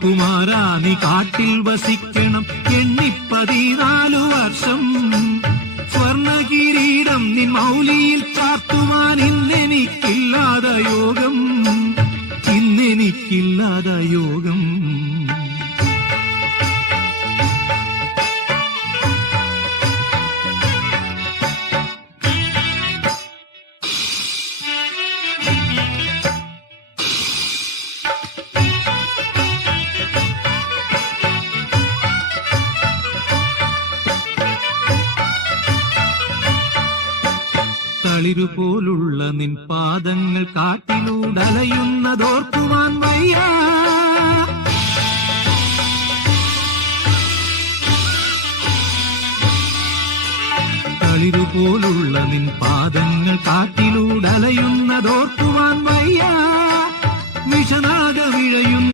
കുമാരാ നീ കാട്ടിൽ വസിക്കണം 14 വർഷം. സ്വർണകിരീടം നിൻ മൗലിയിൽ ചാർത്തുവാൻ ഇന്നെനിക്കില്ലാത യോഗം, ഇന്നെനിക്കില്ലാത യോഗം. തളിരുപോലുള്ള നിൻ പാദങ്ങൾ കാട്ടിലൂടലയുന്നതോർക്കുവാൻ വയ്യ. തളിരുപോലുള്ള നിൻ പാദങ്ങൾ കാട്ടിലൂടലയുന്നതോർക്കുവാൻ വയ്യ. വിഷനാഗമിഴയുന്ന